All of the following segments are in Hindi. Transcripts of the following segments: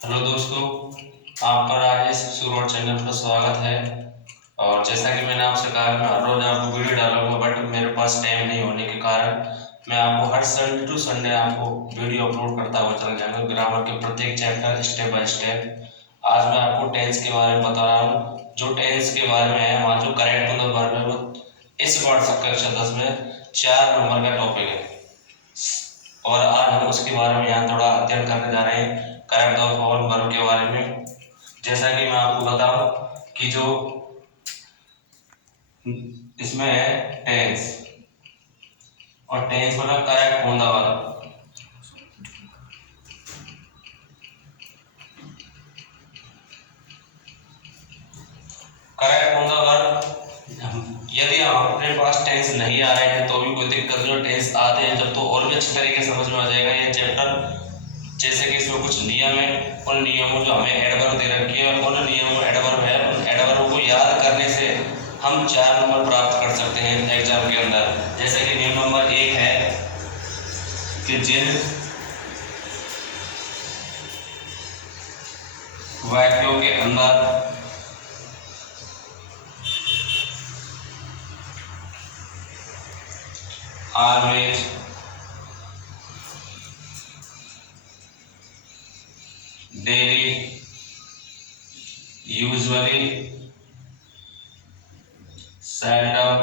हेलो दोस्तों, आपका राजेश सूरोड चैनल पर स्वागत है। और जैसा कि मैंने आपसे कहा मैं हर रोज आपको वीडियो डालूंगा, बट मेरे पास टाइम नहीं होने के कारण मैं आपको हर संडे टू संडे आपको वीडियो अपलोड करता हुआ चला जाऊंगा। ग्रामर के प्रत्येक चैप्टर स्टेप बाय स्टेप। आज मैं आपको टेंस के बारे में बता रहा हूँ। जो टेंस के बारे में है, वहाँ जो करेक्ट मतलब बारे में वो इस वर्ष कक्षा 10 में 4 नंबर का टॉपिक है। और आज हम उसके बारे में यहाँ थोड़ा अध्ययन करने जा रहे हैं, करेक्ट ऑफ ऑल वर्ब के बारे में। जैसा कि मैं आपको बताऊं कि जो इसमें है टेंस, और टेंस मतलब करेक्ट होने वाला। करेक्ट होने वाला, यदि अपने पास टेंस नहीं आ रहे हैं तो भी कोई दिक्कत नहीं। टेंस आते हैं जब तो और भी अच्छी तरीके से समझ में आ जाएगा ये चैप्टर। जैसे कि इसमें कुछ नियम है, उन नियमों जो हमें एडवर्ब दे रखी है, उन नियमों एडवर्ब है, उन एडवर्ब को याद करने से हम 4 नंबर प्राप्त कर सकते हैं एग्जाम के अंदर। जैसे कि नियम नंबर 1 है कि जिन वाक्यों के अंदर always, daily, usually, seldom,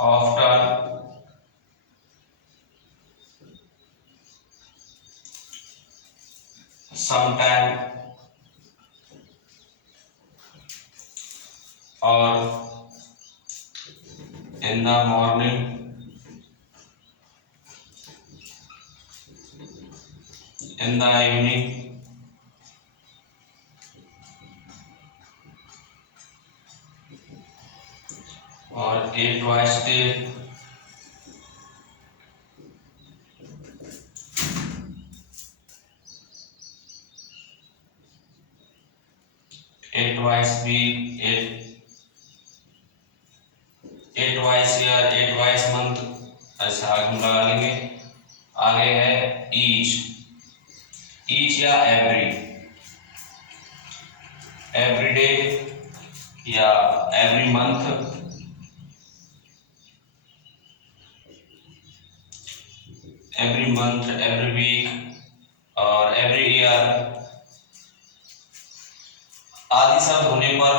often, sometime और in the morning, in the evening, और a twice day, a twice week, a twice year, a twice month, ऐसा हम लगा लेंगे। आगे है ईच या एवरी डे या एवरी मंथ, एवरी वीक और एवरी ईयर आदि शब्द होने पर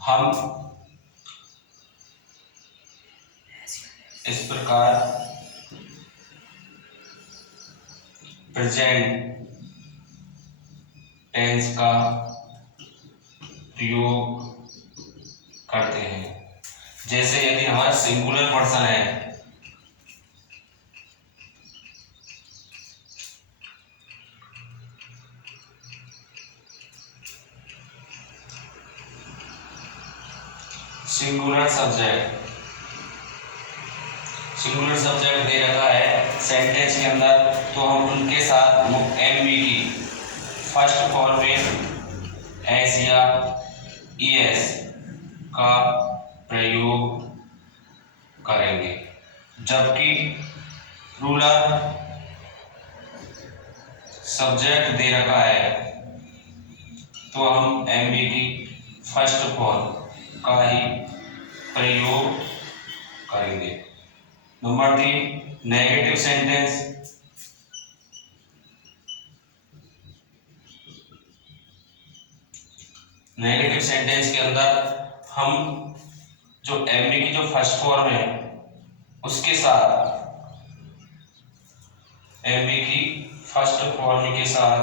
हम इस प्रकार प्रेजेंट टेंस का प्रयोग करते हैं। जैसे यदि हमारा सिंगुलर पर्सन है, सिंगुलर सब्जेक्ट दे रखा है सेंटेंस के अंदर, तो हम उनके साथ एम बी की फर्स्ट फॉर्म में एस या ईएस का प्रयोग करेंगे। जबकि रूलर सब्जेक्ट दे रखा है तो हम एम बी की फर्स्ट फॉर्म का ही प्रयोग करेंगे। Number 3, negative sentence. Negative sentence के अंदर हम जो एमबी की जो फर्स्ट फॉर्म है उसके साथ एमबी की फर्स्ट फॉर्म के साथ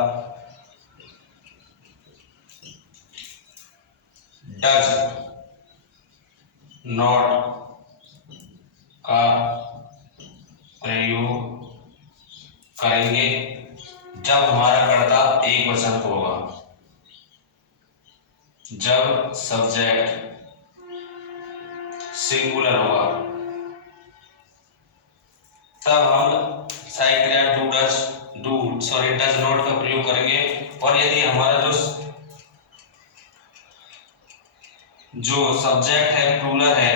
डज नॉट का प्रयोग करेंगे जब हमारा कर्ता एक वचन होगा। जब सब्जेक्ट सिंगुलर होगा तब हम साइक्रिया टू डच डज नॉट का प्रयोग करेंगे। और यदि हमारा जो सब्जेक्ट है प्लूरल है,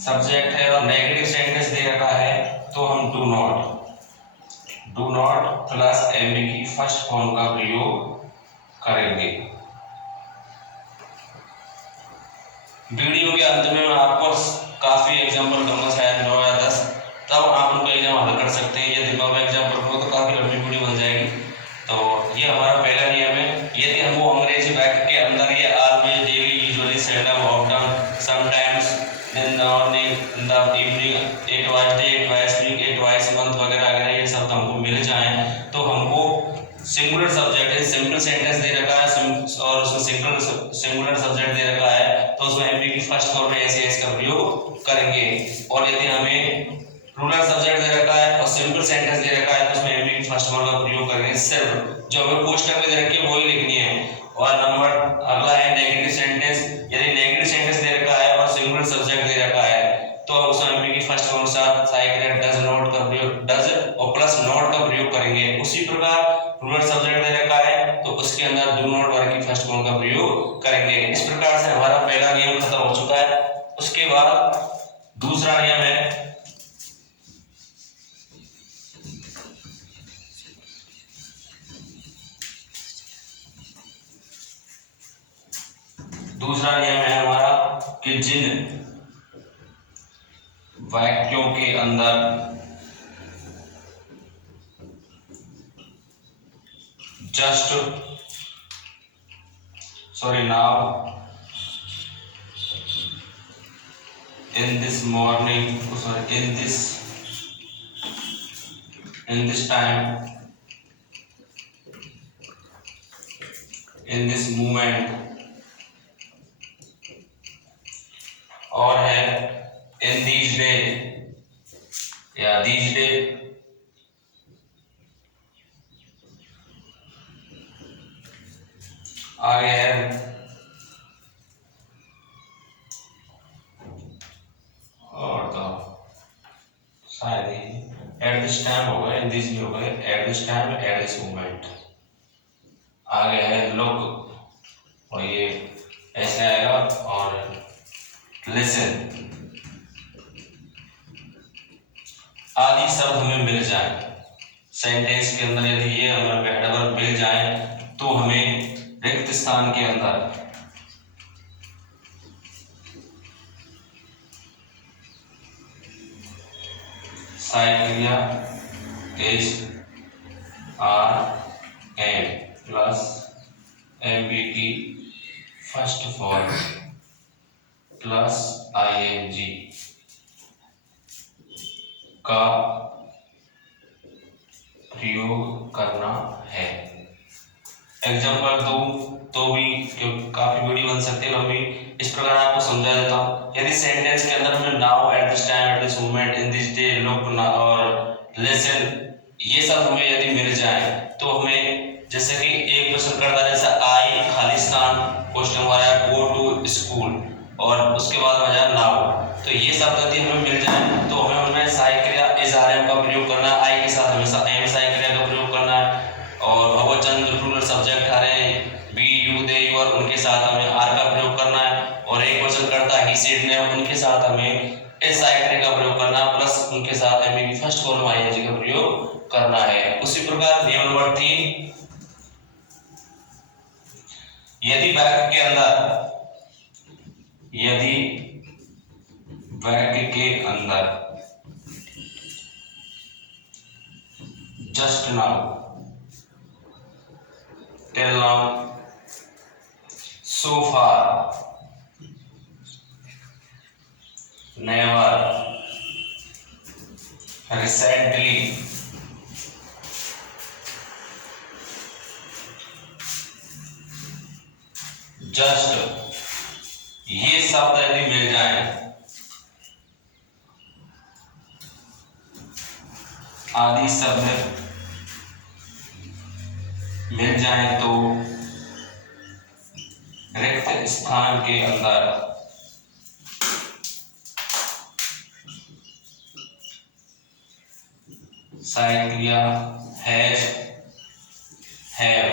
सब्जेक्ट है और नेगेटिव सेंटेंस दे रखा है, तो हम डू नॉट प्लस एमबी की फर्स्ट फॉर्म का प्रयोग करेंगे। वीडियो के अंत में मैं आपको काफी एग्जांपल दूंगा, शायद 9 या 10, तब आप उनको एग्जाम हल कर सकते हैं। यदि 9 एग्जांपल हो तो काफी लंबी वीडियो बन जाएगी। तो ये हमारा पहला नियम है। यदि हमको अंग्रेजी वाक्य के अंदर ये always, daily, usually, seldom, often, sometimes, in the morning, in the evening, it was day, it was week, it was month वगैरह अगर ये शब्द हमको मिल जाए तो हमको सिंगुलर सब्जेक्ट है, सिंपल सेंटेंस दे रखा है और उसमें सिंगुलर सब्जेक्ट दे रखा है, तो उसमें एमबी की फर्स्ट फॉर्म में एस का प्रयोग करेंगे। और यदि हमें प्लूरल सब्जेक्ट दे रखा है और सिंपल सेंटेंस दे रखा है तो उसमें एमबी की फर्स्ट फॉर्म का प्रयोग करेंगे। सिर्फ जो हमें पोस्टर में दे रखी है वही लिखनी है। और नंबर अगला है नेगेटिव सेंटेंस। यदि नेगेटिव सेंटेंस दे रखा है और सिंगुलर सब्जेक्ट दे रखा है तो उसमें एमबी की फर्स्ट फॉर्म के साथ साइक्रेट डज नॉट का प्रयोग, डज और प्लस नॉट का प्रयोग करेंगे। उसी प्रकार प्लूरल सब्जेक्ट दे रखा है तो उसके अंदर डू नॉट वर्ग की फर्स्ट फॉर्म का प्रयोग करेंगे। इस प्रकार से हमारा पहला नियम खत्म हो चुका है। उसके बाद दूसरा नियम है, हमारा कि जिन वाक्यों के अंदर now, in this morning, in this time, in this moment, और है in these day या these day, आगे है और तो शायद एट दिस टाइम हो गए, इन दिस भी हो गए, eight this time, eight this moment. आगे है लुक और ये ऐसे आएगा, और लिसन आदि शब्द हमें मिल जाए सेंटेंस के अंदर। यदि ये हमें वर्ड मिल जाए तो हमें रिक्त स्थान के अंदर साइक्रिया S R M plus MB की फर्स्ट फॉर्म प्लस आईएनजी का प्रयोग करना है। एग्जाम्पल दो तो भी काफी वीडियो बन सकती है लंबी, इस प्रकार आपको समझा देता हूँ। यदि सेंटेंस के अंदर में now, eight this time, eight this moment, in this day, look और लिसन ये सब हमें यदि मिल जाए तो हमें जैसे कि एक क्वेश्चन करता है, जैसे आई खाली स्थान क्वेश्चन हमारा गो टू स्कूल और उसके बाद आ जाए नाउ, तो ये शब्द यदि हमें मिल जाए तो हमें उनमें साइक्रिया इज आर एम का प्रयोग करना है। आई के साथ हमेशा एम साइक्रिया का प्रयोग करना है। और बहुवचन प्लूरल सब्जेक्ट आ रहे हैं बी, यू, दे, यूर, उनके साथ हमें आर का प्रयोग करना है। और एक क्वेश्चन करता है ही, सेड, ने, उनके साथ हमें एस साइक्रिया का प्रयोग करना है, प्लस उनके साथ एम की फर्स्ट फॉर्म आईएनजी का प्रयोग करना है। उसी प्रकार नियम नंबर 3, यदि वाक्य के अंदर जस्ट नाउ, टिल नाउ, सो फार, नेवर, रिसेंटली, जस्ट ये शब्द यदि मिल जाए, आदि शब्द मिल जाए तो रिक्त स्थान के अंदर साइक्लिया हैज हैव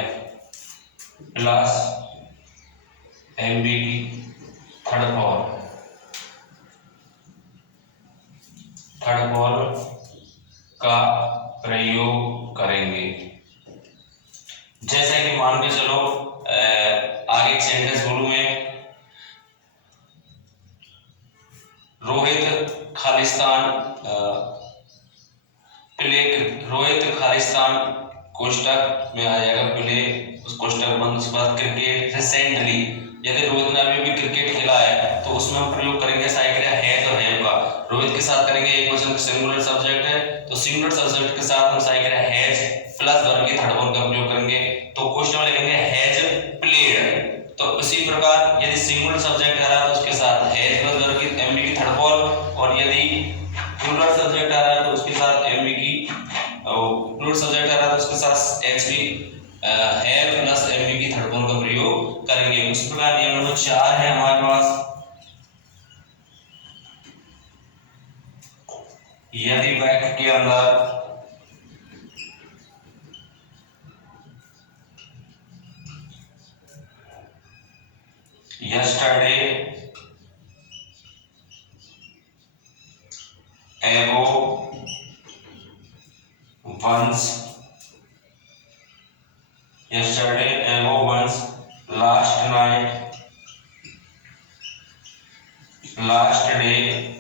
प्लस एमबी की थर्ड फॉर्म का प्रयोग करेंगे। जैसा कि मान के चलो आगे एक सेंटेंस बोलूं मैं, रोहित खालिस्तान कोष्टक में आ जाएगा प्ले, उस कोष्टक बंद, उसके बाद क्रिकेट रिसेंटली, यदि रोहित ने अभी भी क्रिकेट खेला है तो उसमें हम प्रयोग करेंगे साइक्लिया हैज और हैव का। रोहित के साथ करेंगे एक क्वेश्चन सिंगुलर सब्जेक्ट है तो सिंगुलर सब्जेक्ट के साथ हम साइक्लिया हैज प्लस वर्ब की थर्ड फॉर्म का प्रयोग करेंगे तो क्वेश्चन में लिखेंगे हैज प्लेड। तो इसी प्रकार यदि सिंगुलर सब्जेक्ट आ रहा है तो उसके साथ हैज प्लस वर्ब की एमबी की थर्ड फॉर्म, और यदि प्लूरल सब्जेक्ट आ रहा है तो उसके साथ एमबी की, प्लूरल सब्जेक्ट आ रहा है तो उसके साथ एचबी हैव प्लस एमबी की थर्ड फॉर्म का प्रयोग करेंगे। उस प्रकार नियम नंबर 4 है हमारे पास, यदि वाक्य के अंदर yesterday ago once, yesterday ago once, last night, last day,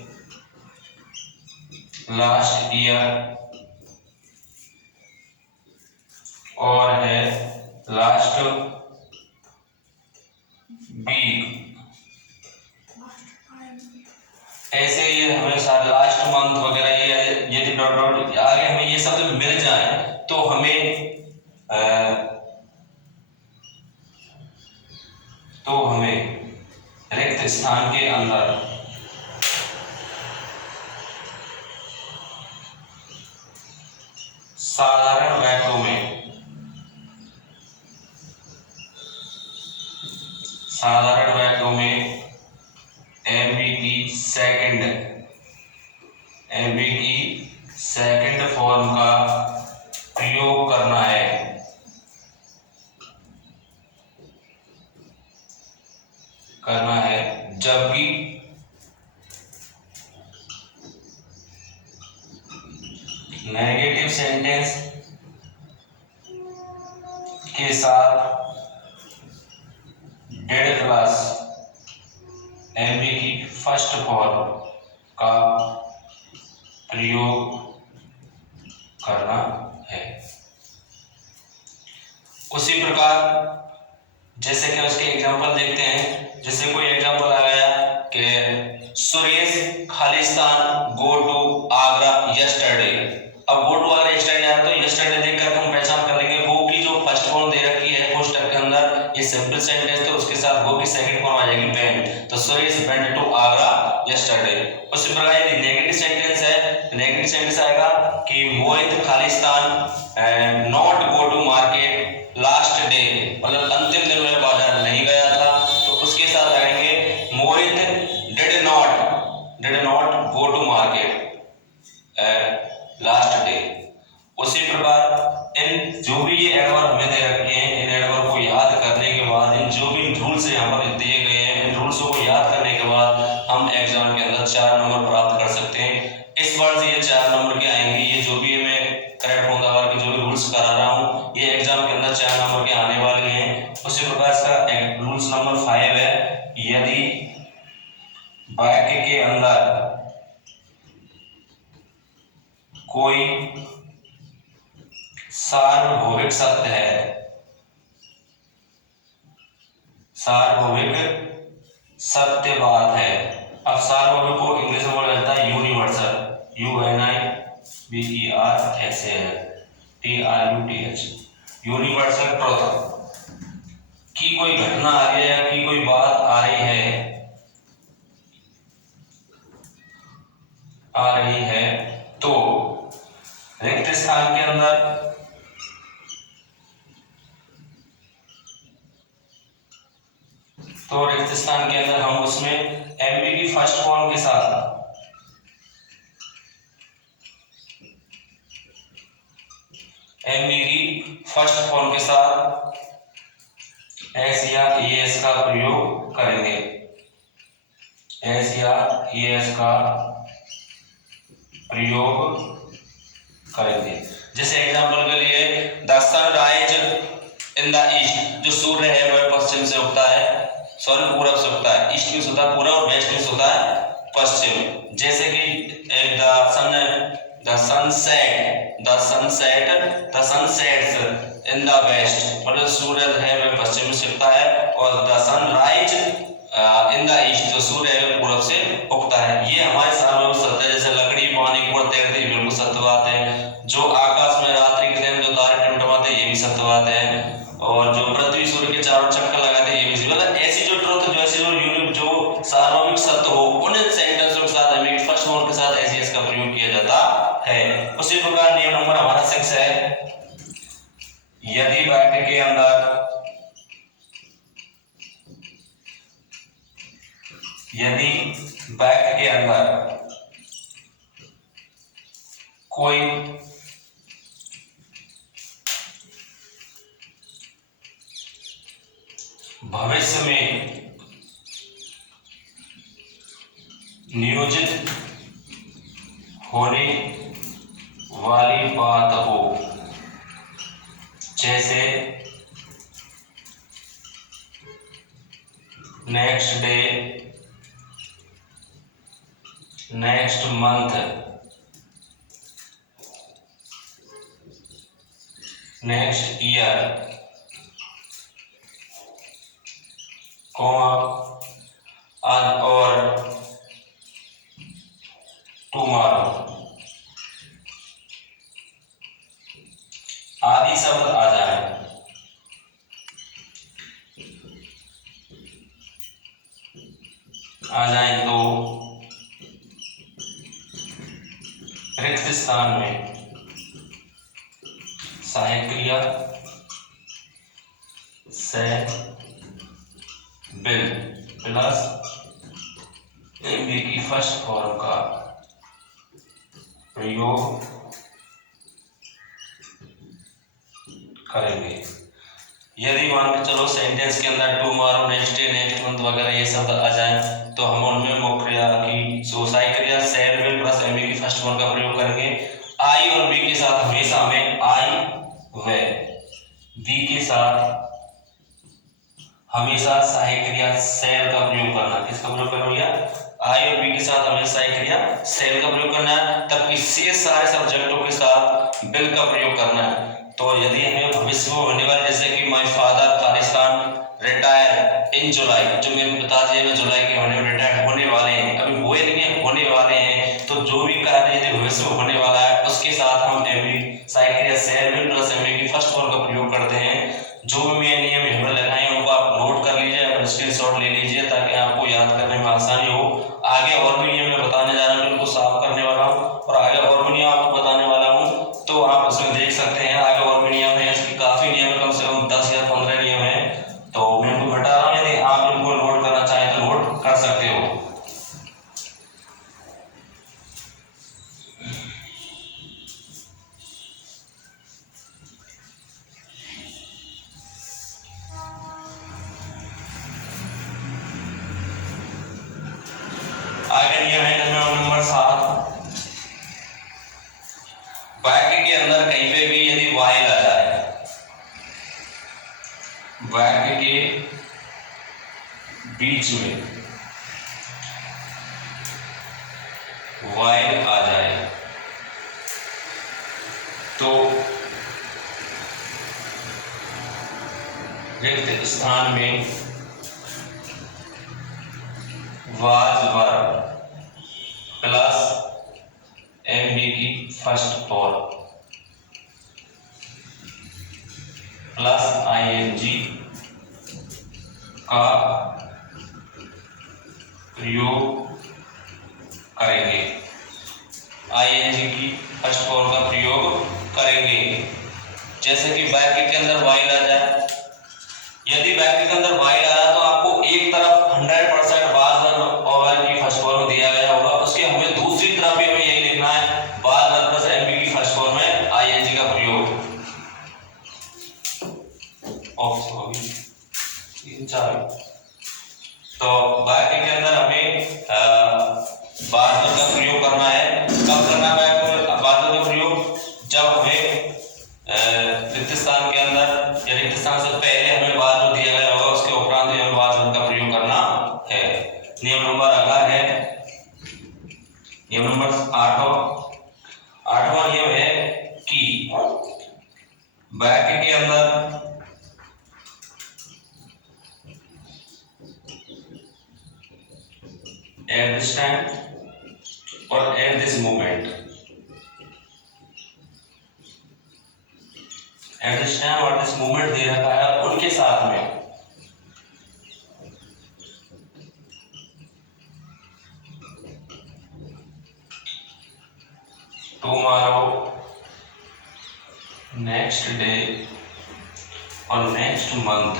last year, और है लास्ट वीक। ऐसे ये हमें सारे लास्ट मंथ वगैरह ये यदि डॉट डॉट आगे हमें ये शब्द मिल जाए तो हमें रिक्त स्थान के अंदर साधारण वाक्यों में एमबी की सेकंड फॉर्म का प्रयोग करना है। जबकि नेगेटिव सेंटेंस के साथ डेड प्लस एमबी की फर्स्ट फॉर्म का प्रयोग करना है। उसी प्रकार जैसे कि उसके एग्जांपल देखते हैं, जैसे कोई एग्जांपल आ गया कि Suresh Khalistan go to Agra yesterday. अब गो टू आगरा यस्टरडे आ रहा तो यस्टरडे देखकर हम पहचान कर लेंगे वो की जो फर्स्ट फॉर्म दे रखी है कोष्टक के अंदर, ये सिंपल सेंटेंस तो उसके साथ वो की सेकंड फॉर्म आ जाएगी वेंट, तो Suresh went to Agra yesterday. उसी प्रकार यदि नेगेटिव सेंटेंस है, नेगेटिव सेंटेंस आएगा कि Mohit Khalistan not go to market last day, मतलब अंतिम दिन में बाजार नहीं गया था, तो उसके साथ आएंगे Mohit did not go to market last day. उसी प्रकार इन जो भी ये एडवर्ब हमें दे रखे हैं, इन एडवर्ब को याद करने के बाद, इन जो भी रूल्स यहाँ पर दिए गए हैं, इन रूल्स को याद करने के बाद हम एग्जाम के अंदर 4 नंबर प्राप्त कर सकते हैं। इस बार से ये 4 नंबर के आएंगे, ये जो भी मैं करेक्ट होंदा के जो भी रूल्स करा रहा हूँ ये एग्जाम के अंदर 4 नंबर के आने वाले हैं। उसी प्रकार इसका रूल्स नंबर 5 है, यदि वाक्य के अंदर कोई सार्वभौमिक सत्य है, सार्वभौमिक सत्यवाद है। अब सार्वभौमिक को इंग्लिश में बोला जाता है यूनिवर्सल, UNIVERSAL, यूनिवर्सल ट्रुथ। की कोई घटना आ रही है या की कोई बात आ रही है तो रिक्त स्थान के अंदर हम उसमें एमबी की फर्स्ट फॉर्म के साथ एमवी की फर्स्ट फॉर्म के साथ एस या एस का प्रयोग करेंगे। एस या एस का प्रयोग करेंगे। जैसे एग्जांपल के लिए the sun rise in the east, जो सूर्य है वह पश्चिम से उगता है, सॉरी पूरब से उगता है। ईस्ट में होता है पूरब और वेस्ट में होता है पश्चिम। जैसे कि the sun sets in the west, मतलब सूर्य है वह पश्चिम में उगता है, और the sun rise in the east, जो सूर्य है वह पूरब से उगता है। ये हमारे सामने सत्य है। जैसे लकड़ी पानी के ऊपर तैरती है, बिल्कुल सत्य बात है। जो आकाश में रात्रि के दिन जो तारे टिमटिमाते ये भी सत्य बात है। और जो पृथ्वी सूर्य के चारों चक्कर लगाते हैं ये भी, मतलब ऐसी जो ट्रुथ, जो ऐसी जो यूनिक, जो सार्वभौमिक सत्य हो, उन सेंटेंसों के साथ हमें फर्स्ट फॉर्म के साथ एस का प्रयोग किया जाता है। उसी प्रकार नियम नंबर हमारा 6 है, यदि वाक्य के अंदर कोई भविष्य में नियोजित होने वाली बात हो, जैसे next day, next month, next year, और टुमारो आदि शब्द आ जाए तो रिक्त स्थान में सहायक क्रिया से बिल प्लस एमवी की फर्स्ट फॉर्म का प्रयोग करेंगे। यदि मान के चलो सेंटेंस के अंदर tomorrow, next day, next month वगैरह ये शब्द आ जाए तो हम उनमें मुख्य क्रिया की सहायक क्रिया सेड विल प्लस एमवी की फर्स्ट फॉर्म का प्रयोग करेंगे। आई और बी के साथ हमेशा हमें आई व बी के साथ हमेशा सहायक क्रिया सेल का प्रयोग करना। किसका प्रयोग करना भैया? आई और बी के साथ हमें सहायक क्रिया सेल का प्रयोग करना है। तब इससे सारे सब्जेक्टों के साथ बिल का प्रयोग करना है। तो यदि हमें भविष्य में होने वाले, जैसे कि my father Pakistan retire in July, जो मेरे पिताजी में जुलाई के रिटायर होने वाले हैं, अभी हुए नहीं है, होने वाले हैं, तो जो भी कार्य यदि भविष्य में होने वाला है उसके साथ हम एमवी सहायक क्रिया सेल विल प्लस एमवी की फर्स्ट फॉर्म का प्रयोग करते हैं। जो भी मैं नियम यहाँ लगाए हैं उनको आप नोट कर लीजिए, आप स्क्रीनशॉट ले लीजिए ताकि आपको याद करने में आसानी हो। आगे और भी नियम मैं बताने जा रहा हूँ, उनको साफ करने वाला हूँ और आगे और भी नियम आपको बताने वाला हूँ, तो आप उसमें देख सकते हैं। आगे और भी नियम है, इसकी काफी नियम है, कम से कम 10 या 15 नियम है, तो मैं इनको घटा रहा हूँ। यदि आप इनको नोट करना चाहें तो नोट कर सकते हो। आगे नियम है नंबर 7, वाक्य के अंदर कहीं पे भी यदि वाइल आ जाए, वाक्य के बीच में वाइल आ जाए तो रिक्त स्थान में वाज वर्ब प्लस एमवी की फर्स्ट फॉर्म प्लस आईएनजी का प्रयोग करेंगे। आईएनजी की फर्स्ट फॉर्म का प्रयोग करेंगे। जैसे कि वाक्य के अंदर वाइल आ जाए, यदि वाक्य के अंदर वाइल आया तो आपको एक तरफ 100% वाज वर्ब की फर्स्ट फॉर्म दिया गया होगा, उसके हमें दूसरी तरफ भी हमें यही लिखना है, वाज वर्ब प्लस एमवी की फर्स्ट फॉर्म में आईएनजी का प्रयोग। ऑप्शन होगी 3 4। तो वाक्य के अंदर हमें बाजू का प्रयोग करना है। कब करना है बाजू का प्रयोग? जब हमें रिक्त स्थान के अंदर या रिक्त स्थान से पहले हमें बाजू दिया गया होगा, उसके उपरांत हमें बाजू का प्रयोग करना है। नियम नंबर अगला है, नियम नंबर 8वां नियम है कि वाक्य के अंदर at this time और at this moment, at this time और this moment दे रखा है, उनके साथ में tomorrow, next day और next month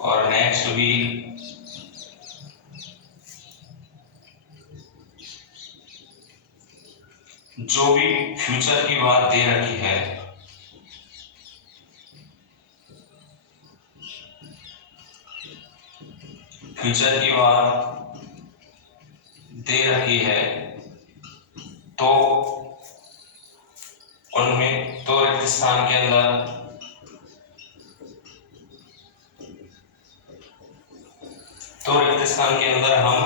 और नेक्स्ट वीक जो भी फ्यूचर की बात दे रखी है, फ्यूचर की बात दे रखी है, तो उनमें तो रिक्त स्थान के अंदर हम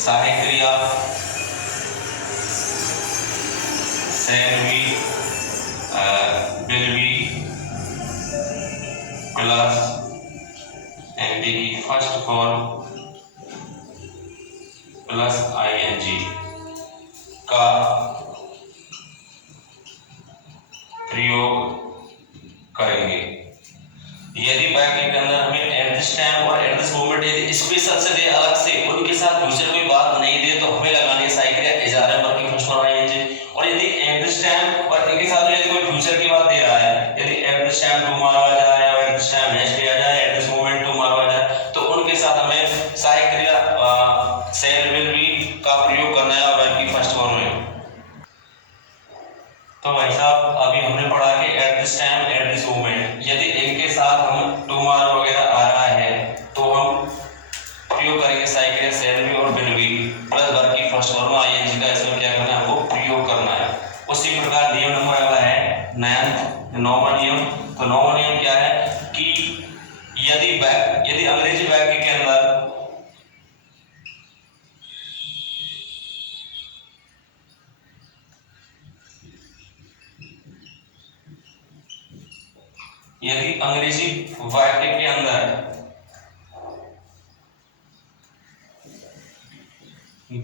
सहायक क्रिया shall be, will be plus MD की फर्स्ट फॉर्म प्लस आईएनजी का प्रयोग करेंगे। यदि वाक्य के अंदर हमें एट दिस टाइम और एट दिस मोमेंट यदि स्पेशल से दे, अलग से उनके साथ फ्यूचर कोई बात नहीं दे, तो हमें लगानी है सहायक क्रिया इजारा वर्ग की फर्स्ट फॉर्म आईएनजी। और यदि एट दिस टाइम और इनके साथ यदि कोई फ्यूचर की बात दे रहा है, यदि एट दिस टाइम टुमारो आ जाए और at this time next day आ जाए, एट दिस मोमेंट टुमारो आ जाए, तो उनके साथ हमें सहायक क्रिया शैल विल बी का प्रयोग करना है और वर्ग की फर्स्ट फॉर्म में। तो भाई साहब अभी हमने पढ़ा कि eight this time eight this moment, यदि इनके साथ हम टुमारो वगैरह आ रहा है तो हम प्रयोग करेंगे सहायक क्रिया शैल बी और विल बी प्लस वर्ग की फर्स्ट फॉर्म आईएनजी का। इसमें क्या करना है, हमको प्रयोग करना है। उसी प्रकार नियम नंबर अगला है 9वां नियम। तो 9वां नियम क्या है कि यदि अंग्रेजी वाक्य के अंदर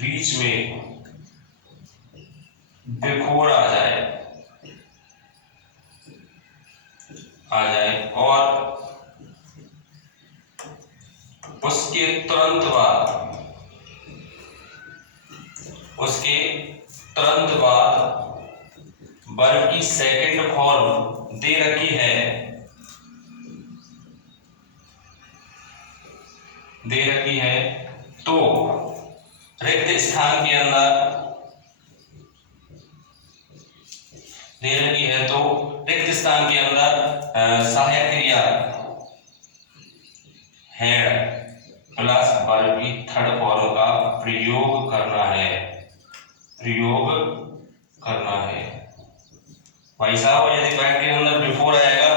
बीच में बिफोर आ जाए और उसके तुरंत बाद वर्ब की सेकंड फॉर्म दे रखी है, तो रिक्त स्थान के अंदर सहायक क्रिया हेड प्लस वर्ब की थर्ड फॉर्म का प्रयोग करना है। भाई साहब यदि वाक्य के अंदर बिफोर आएगा,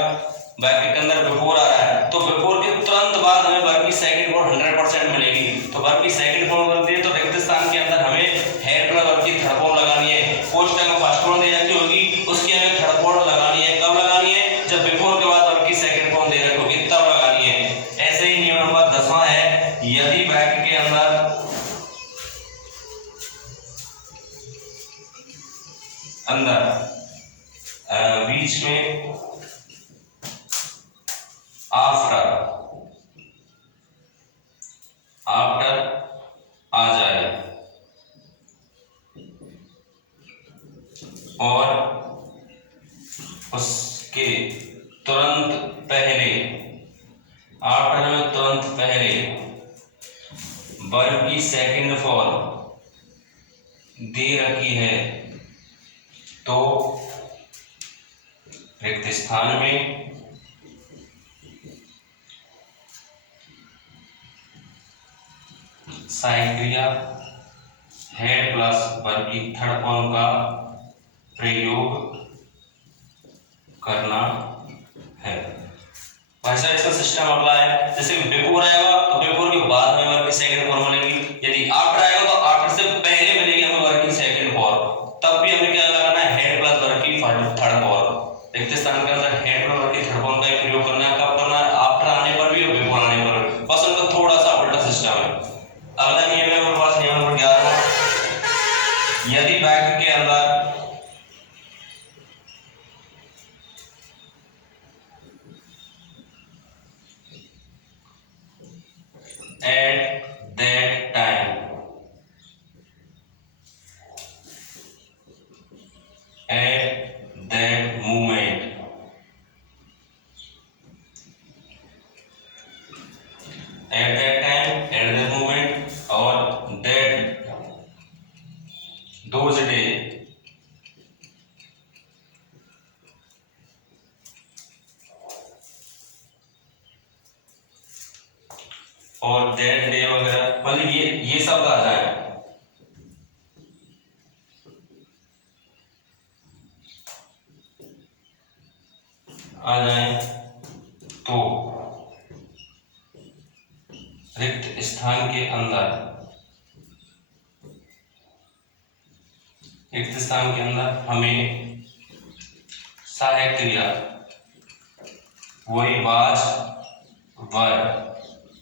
वाक्य के अंदर बिफोर आ रहा है, तो बिफोर के तुरंत बाद हमें वर्ब की सेकंड फॉर्म 100% मिलेगी। तो वर्ब की सेकंड फॉर्म बनती है, तो रिक्त स्थान के अंदर हमें हेड प्लस वर्ब की थर्ड फॉर्म लगानी है। उस टाइम फर्स्ट फॉर्म दे रखी होगी, उसकी हमें थर्ड फॉर्म लगानी है। कब लगानी है, जब बिफोर के बाद वर्ब की सेकंड फॉर्म दे रखी होगी तब लगानी है। ऐसे ही नियम नंबर 10वां है, यदि वाक्य के अंदर बीच में आफ्टर आ जाए और उसके तुरंत पहले, आफ्टर में तुरंत पहले वर्ग की सेकंड फॉर्म दे रखी है तो रिक्त स्थान में सहायक क्रिया हेड प्लस वर्ग की थर्ड फॉर्म का प्रयोग करना है। वैसा इसका सिस्टम अगला है, जैसे बिफोर आएगा तो बिफोर के बाद में वर्ग की सेकंड फॉर्म मिलेगी, यदि आफ्टर आएगा तो आफ्टर से पहले मिलेगी हमें वर्ग की सेकंड फॉर्म। तब भी हमें क्या लगाना है, हेड प्लस वर्ग की थर्ड फॉर्म। रिक्त स्थान के अंदर हेड प्लस वर्ग की थर्ड फॉर्म का प्रयोग करना है। कब करना है, आफ्टर आने पर भी और बिफोर आने पर भी। बस उनका थोड़ा सा उल्टा सिस्टम है। अगला नियम है हमारे पास, नियम नंबर 11, यदि वाक्य के अंदर at that time, at that moment, at that time, at that moment और that those day, और that day वगैरह, मतलब ये सब आ जाए, आ जाए तो रिक्त स्थान के अंदर, रिक्त स्थान के अंदर हमें सहायक क्रिया वही वाज वर्ग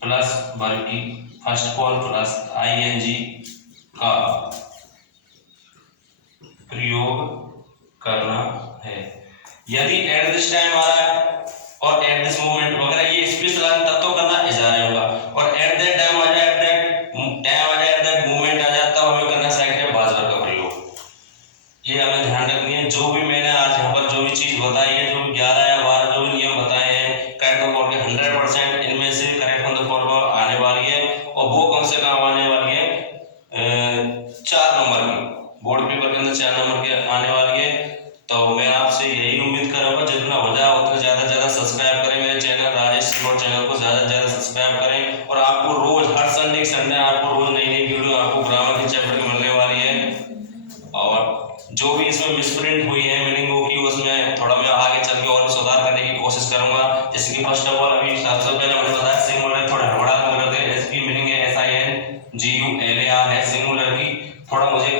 प्लस वर्ग की फर्स्ट फॉर्म प्लस आईएनजी का प्रयोग करना है। यदि एट दिस टाइम आ रहा है और एट दिस मोमेंट वगैरह, ये स्पेशल तब तो करना इजारा होगा, और एट दैट टाइम आ जाए, एट दैट टाइम आ जाए, एट दैट मोमेंट आ जाए, तब हमें करना है वाज वर्ग का प्रयोग। ये हमें ध्यान रखनी है। जो भी मैंने आज यहाँ पर जो भी चीज बताई है, जो 11 या 12 जो भी नियम बताए हैं, करेक्ट द फॉर्म के 100% इनमें से करेक्ट ऑन द फॉर्म आने वाली है, और वो कम से कम आने वाली है 4 नंबर की, बोर्ड पेपर के अंदर 4 नंबर के आने वाली है। तो मैं आपसे यही उम्मीद करूंगा, जितना हो जाए उतना ज्यादा से ज्यादा सब्सक्राइब करें मेरे चैनल राजेश सिल्वर चैनल को, ज्यादा से ज्यादा सब्सक्राइब करें। और आपको रोज हर संडे आपको रोज नई नई वीडियो आपको ग्रामर के चैप्टर की मिलने वाली है। और जो भी इसमें मिसप्रिंट हुई है मीनिंगों की, उसमें थोड़ा मैं आगे चल के और सुधार करने की कोशिश करूंगा। जैसे कि फर्स्ट ऑफ ऑल अभी सबसे पहले मैंने बताया सिंगुलर थोड़ा हड़बड़ा करते हैं, इसकी मीनिंग है SINGULAR है सिंगुलर की। थोड़ा मुझे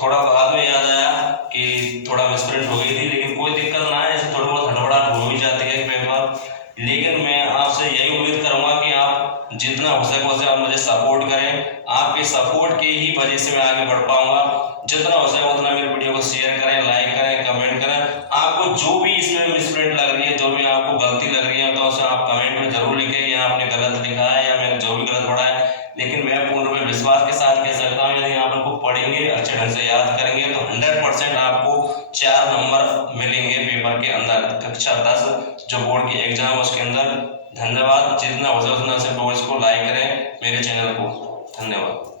थोड़ा बाद में याद आया कि थोड़ा मिसप्रिंट हो गई थी, लेकिन कोई दिक्कत ना है, ऐसे थोड़ी बहुत हड़बड़ाहट हो भी जाती है पेपर। लेकिन मैं आपसे यही उम्मीद करूंगा कि आप जितना हो सके उसे आप मुझे सपोर्ट करें। आपके सपोर्ट की ही वजह से मैं आगे बढ़ पाऊंगा। जितना हो सके उतना मेरे वीडियो को शेयर करें, लाइक करें, कमेंट करें। आपको जो भी इसमें मिसप्रिंट लग रही है, जो भी आपको गलती लग रही है, तो उसे आप कमेंट में जरूर लिखें, या आपने गलत लिखा है या मैंने जो भी गलत पढ़ा है। लेकिन मैं पूर्ण रूप से विश्वास के साथ कह सकता हूँ, यदि आप उनको पढ़ेंगे, अच्छे ढंग से याद करेंगे, तो 100% आपको 4 नंबर मिलेंगे पेपर के अंदर, कक्षा 10 जो बोर्ड की एग्जाम उसके अंदर। धन्यवाद। जितना हो सके उतना से लोग इसको लाइक करें मेरे चैनल को। धन्यवाद।